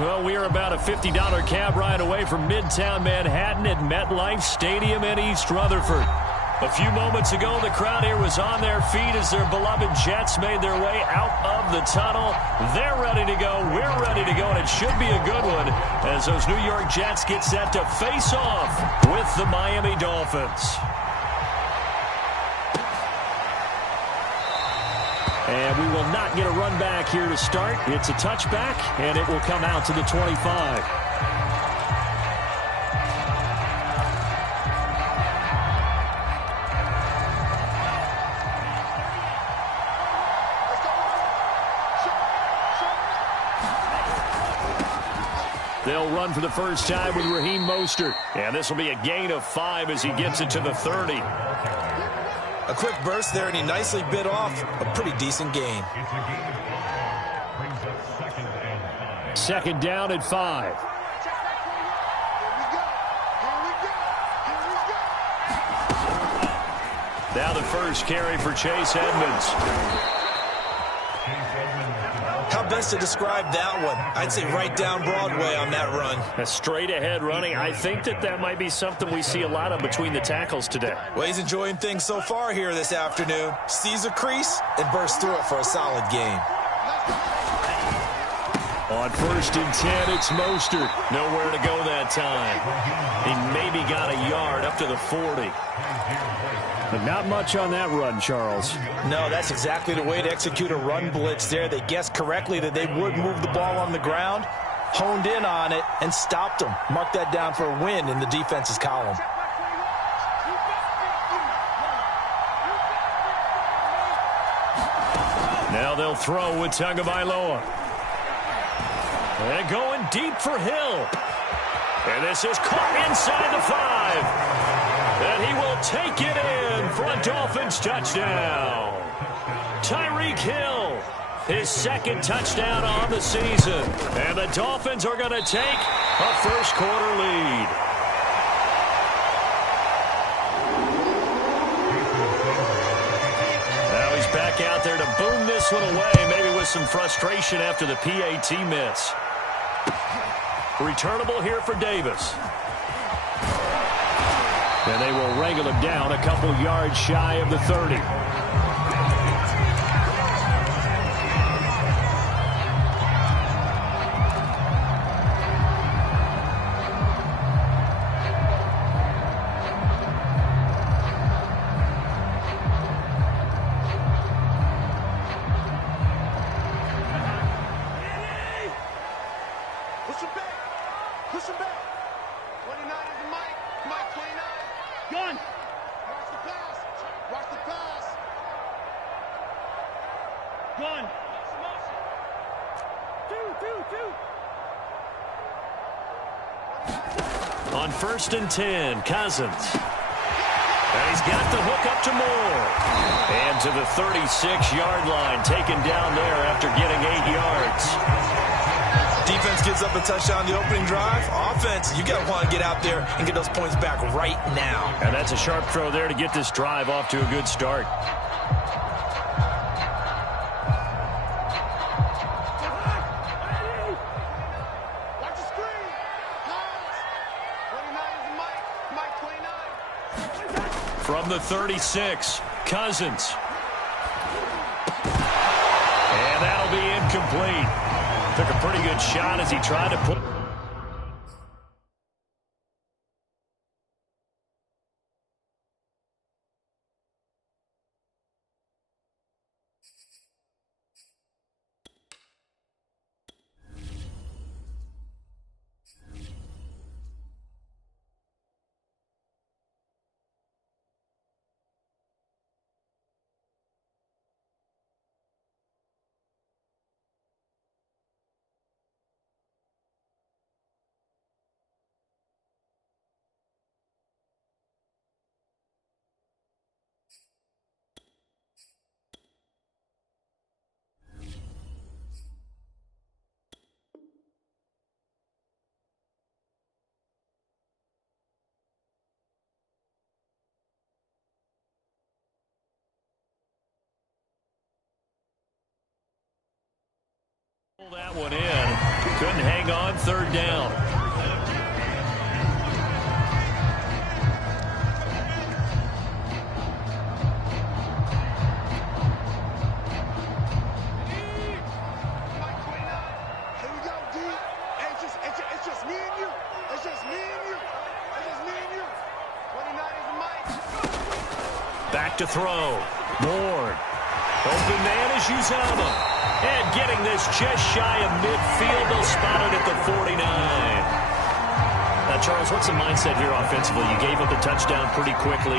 Well, we are about a $50 cab ride away from Midtown Manhattan at MetLife Stadium in East Rutherford. A few moments ago, the crowd here was on their feet as their beloved Jets made their way out of the tunnel. They're ready to go. We're ready to go, and it should be a good one as those New York Jets get set to face off with the Miami Dolphins. And we will not get a run back here to start. It's a touchback, and it will come out to the 25. They'll run for the first time with Raheem Mostert. And this will be a gain of 5 as he gets it to the 30. A quick burst there, and he nicely bit off a pretty decent gain. Second down at 5. Now the first carry for Chase Edmonds. How best to describe that one? I'd say right down Broadway on that run. A straight ahead running. I think that might be something we see a lot of between the tackles today. Well, he's enjoying things so far here this afternoon. Sees a crease and bursts through it for a solid gain. On 1st and 10, it's Mostert. Nowhere to go that time. He maybe got a yard up to the 40. But not much on that run, Charles. No, that's exactly the way to execute a run blitz there. They guessed correctly that they would move the ball on the ground, honed in on it, and stopped them. Mark that down for a win in the defense's column. Now they'll throw with Tagovailoa. And going deep for Hill. And this is caught inside the 5. And he will take it in for a Dolphins touchdown. Tyreek Hill, his second touchdown on the season. And the Dolphins are going to take a first quarter lead. Now he's back out there to boom this one away, maybe with some frustration after the PAT miss. Returnable here for Davis. And they will wrangle him down a couple yards shy of the 30. On 1st and 10, Cousins. And he's got the hook up to Moore. And to the 36-yard line, taken down there after getting 8 yards. Defense gives up a touchdown the opening drive. Offense, you got to want to get out there and get those points back right now. And that's a sharp throw there to get this drive off to a good start. From the 36, Cousins. And that'll be incomplete. Took a pretty good shot as he tried to put... Pull that one in. Couldn't hang on. Third down. Back to throw. Ward. Open man is Uzama. And getting this just shy of midfield. They'll spot it at the 49. Now, Charles, what's the mindset here offensively? You gave up a touchdown pretty quickly.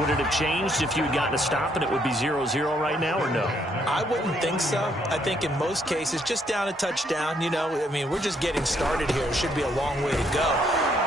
Would it have changed if you had gotten a stop and it would be 0-0 right now, or no? I wouldn't think so. I think in most cases, just down a touchdown, you know, I mean, we're just getting started here. It should be a long way to go.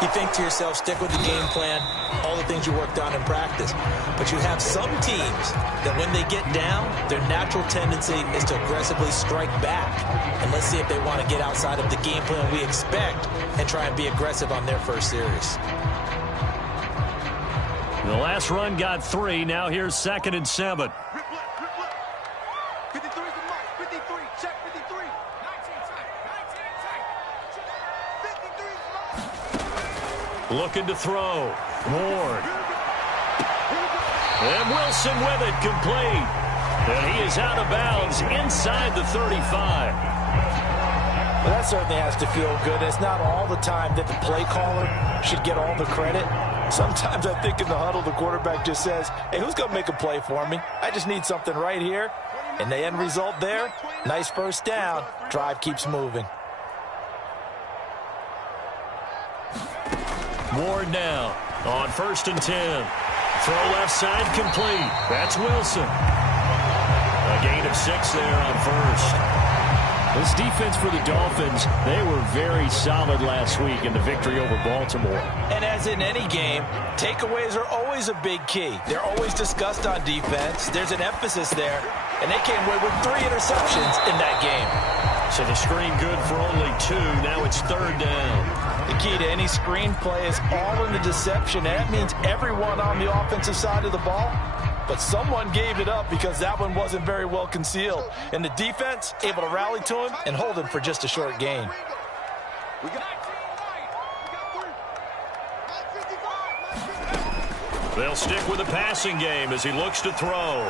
You think to yourself, stick with the game plan, all the things you worked on in practice. But you have some teams that when they get down, their natural tendency is to aggressively strike back. And let's see if they want to get outside of the game plan we expect and try and be aggressive on their first series. The last run got 3. Now here's 2nd and 7. 53 is the mark. 53. Check 53. 19 tight. 19 tight. 53 Looking to throw. Ward. And Wilson with it, complete. And he is out of bounds inside the 35. Well, that certainly has to feel good. It's not all the time that the play caller should get all the credit. Sometimes I think in the huddle, the quarterback just says, hey, who's going to make a play for me? I just need something right here. And the end result there, nice first down. Drive keeps moving. Ward now on 1st and 10. Throw left side complete. That's Wilson. A gain of 6 there on 1st. This defense for the Dolphins, they were very solid last week in the victory over Baltimore. And as in any game, takeaways are always a big key. They're always discussed on defense. There's an emphasis there. And they came away with 3 interceptions in that game. So the screen good for only 2. Now it's 3rd down. The key to any screen play is all in the deception. And that means everyone on the offensive side of the ball. But someone gave it up because that one wasn't very well concealed. And the defense able to rally to him and hold him for just a short gain. They'll stick with the passing game as he looks to throw.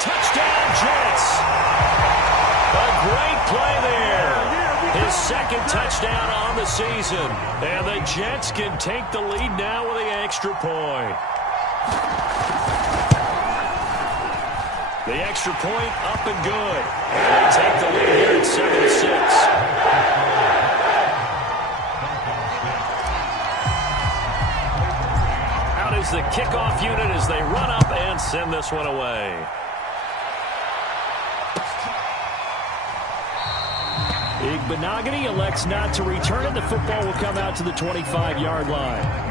Touchdown, Jets! A great play there. His 2nd touchdown on the season. And the Jets can take the lead now with the extra point. The extra point up and good. They take the lead here at 7-6. Out is the kickoff unit as they run up and send this one away. Igbenogany elects not to return it. The football will come out to the 25-yard line.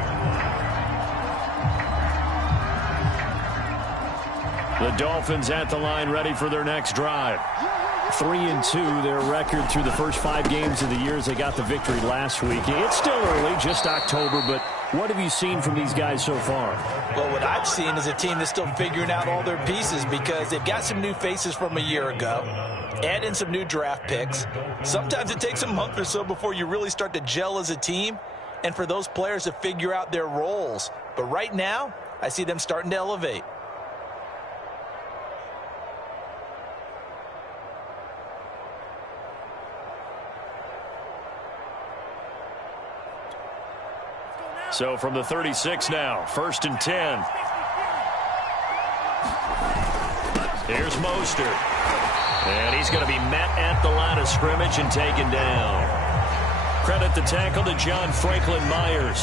The Dolphins at the line ready for their next drive. 3-2 their record through the first 5 games of the year as they got the victory last week. It's still early, just October, but what have you seen from these guys so far? Well, what I've seen is a team that's still figuring out all their pieces because they've got some new faces from a year ago. Add in some new draft picks. Sometimes it takes a month or so before you really start to gel as a team and for those players to figure out their roles. But right now, I see them starting to elevate. So from the 36 now, 1st and 10. Here's Mostert. And he's going to be met at the line of scrimmage and taken down. Credit the tackle to John Franklin Myers.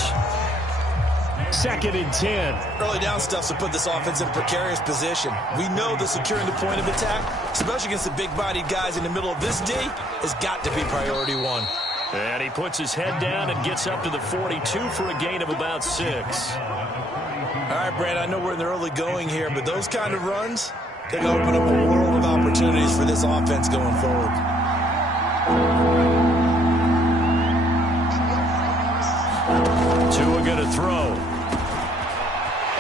2nd and 10. Early down stuff to put this offense in a precarious position. We know that securing the point of attack, especially against the big-bodied guys in the middle of this D, has got to be priority 1. And he puts his head down and gets up to the 42 for a gain of about 6. All right, Brad, I know we're in the early going here, but those kind of runs can open up a world of opportunities for this offense going forward. Tua going to throw.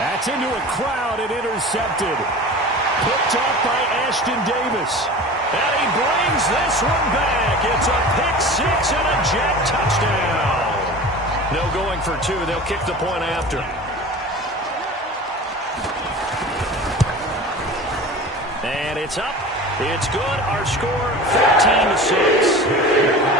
That's into a crowd and intercepted. Picked off by Ashton Davis. And he brings this one back. It's a pick six and a Jet touchdown. No going for two. They'll kick the point after. And it's up. It's good. Our score, 14-6.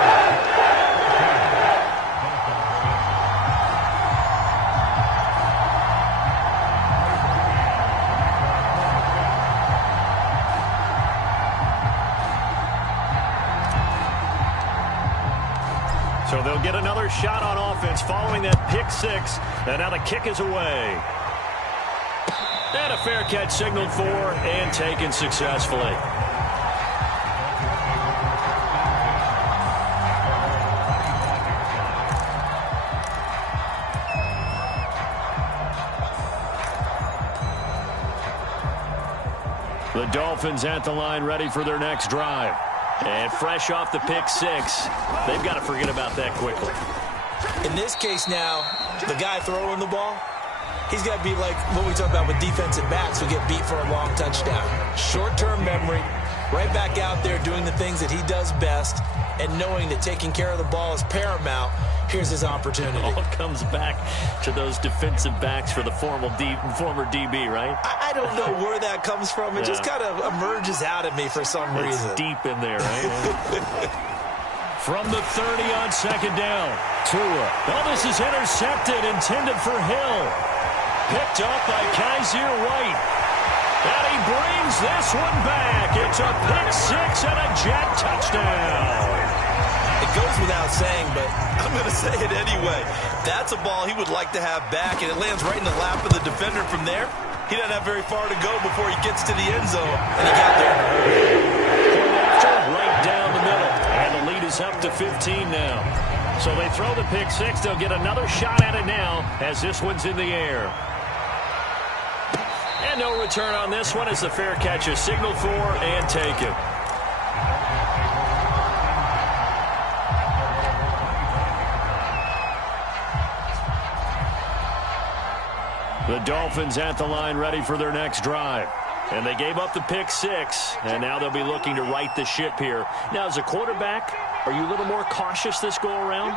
So they'll get another shot on offense following that pick six. And now the kick is away. And a fair catch signaled for and taken successfully. The Dolphins at the line ready for their next drive. And fresh off the pick six, they've got to forget about that quickly. In this case now, the guy throwing the ball, he's got to be like what we talk about with defensive backs who get beat for a long touchdown. Short-term memory, right back out there doing the things that he does best, and knowing that taking care of the ball is paramount. Here's his opportunity. It all comes back to those defensive backs for the former DB, right? I don't know where that comes from. It just kind of emerges out of me for some reason. It's deep in there, right? From the 30 on second down. Tua. Oh, this is intercepted, intended for Hill. Picked up by Kaiser White. And he brings this one back. It's a pick six and a Jet touchdown. It goes without saying, but I'm going to say it anyway. That's a ball he would like to have back, and it lands right in the lap of the defender from there. He doesn't have very far to go before he gets to the end zone, and he got there. Point after, right down the middle. And the lead is up to 15 now. So they throw the pick six. They'll get another shot at it now as this one's in the air. And no return on this one as the fair catch is signaled for and taken. The Dolphins at the line ready for their next drive. And they gave up the pick six, and now they'll be looking to right the ship here. Now, as a quarterback, are you a little more cautious this go-around?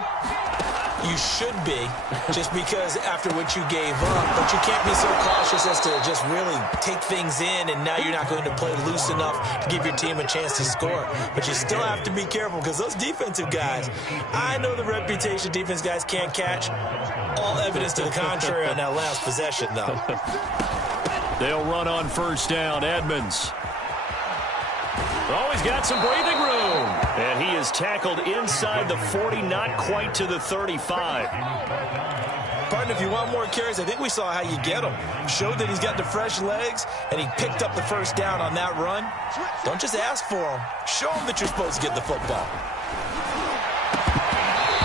You should be, just because after what you gave up. But you can't be so cautious as to just really take things in, and now you're not going to play loose enough to give your team a chance to score. But you still have to be careful, because those defensive guys, I know the reputation defense guys can't catch. All evidence to the contrary on that last possession, though. They'll run on first down. Edmonds. Oh, he's got some breathing room. And he is tackled inside the 40, not quite to the 35. Partner, if you want more carries, I think we saw how you get them. Showed that he's got the fresh legs, and he picked up the first down on that run. Don't just ask for them. Show them that you're supposed to get the football.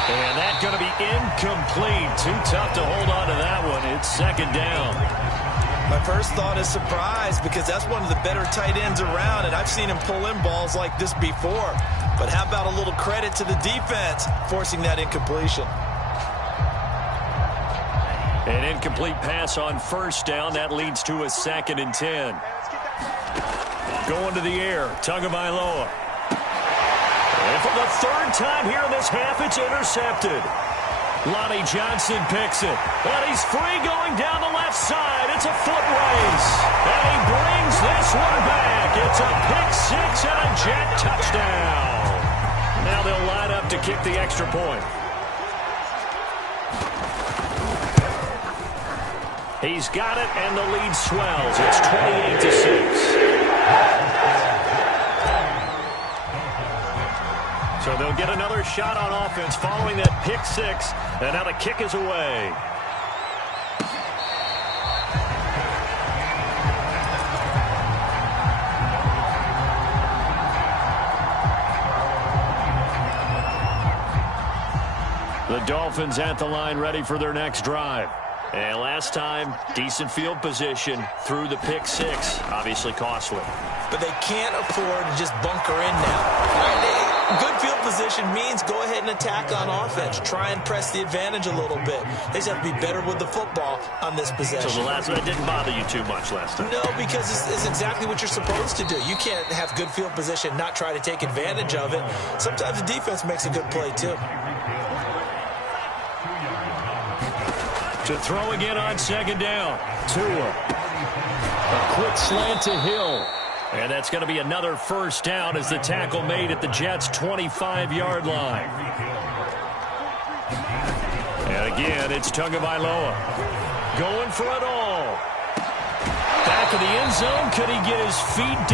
And that's going to be incomplete. Too tough to hold on to that one. It's second down. My first thought is surprise, because that's one of the better tight ends around, and I've seen him pull in balls like this before. But how about a little credit to the defense forcing that incompletion? An incomplete pass on first down. That leads to a 2nd and 10. Going to the air. Tagovailoa. And for the third time here in this half, it's intercepted. Lonnie Johnson picks it. And he's free going down the left side. It's a foot race. And he brings this one back. It's a pick six and a Jet touchdown. Now they'll line up to kick the extra point. He's got it, and the lead swells. It's 28-6. So they'll get another shot on offense following that pick six, and now the kick is away. The Dolphins at the line ready for their next drive. And last time, decent field position through the pick six. Obviously costly. But they can't afford to just bunker in now. Good field position means go ahead and attack on offense. Try and press the advantage a little bit. They just have to be better with the football on this possession. So the last one didn't bother you too much last time? No, because it's exactly what you're supposed to do. You can't have good field position, not try to take advantage of it. Sometimes the defense makes a good play, too. To throw again on second down. Tua. A quick slant to Hill. And that's going to be another first down as the tackle made at the Jets' 25-yard line. And again, it's Tagovailoa going for it all. Back of the end zone. Could he get his feet down?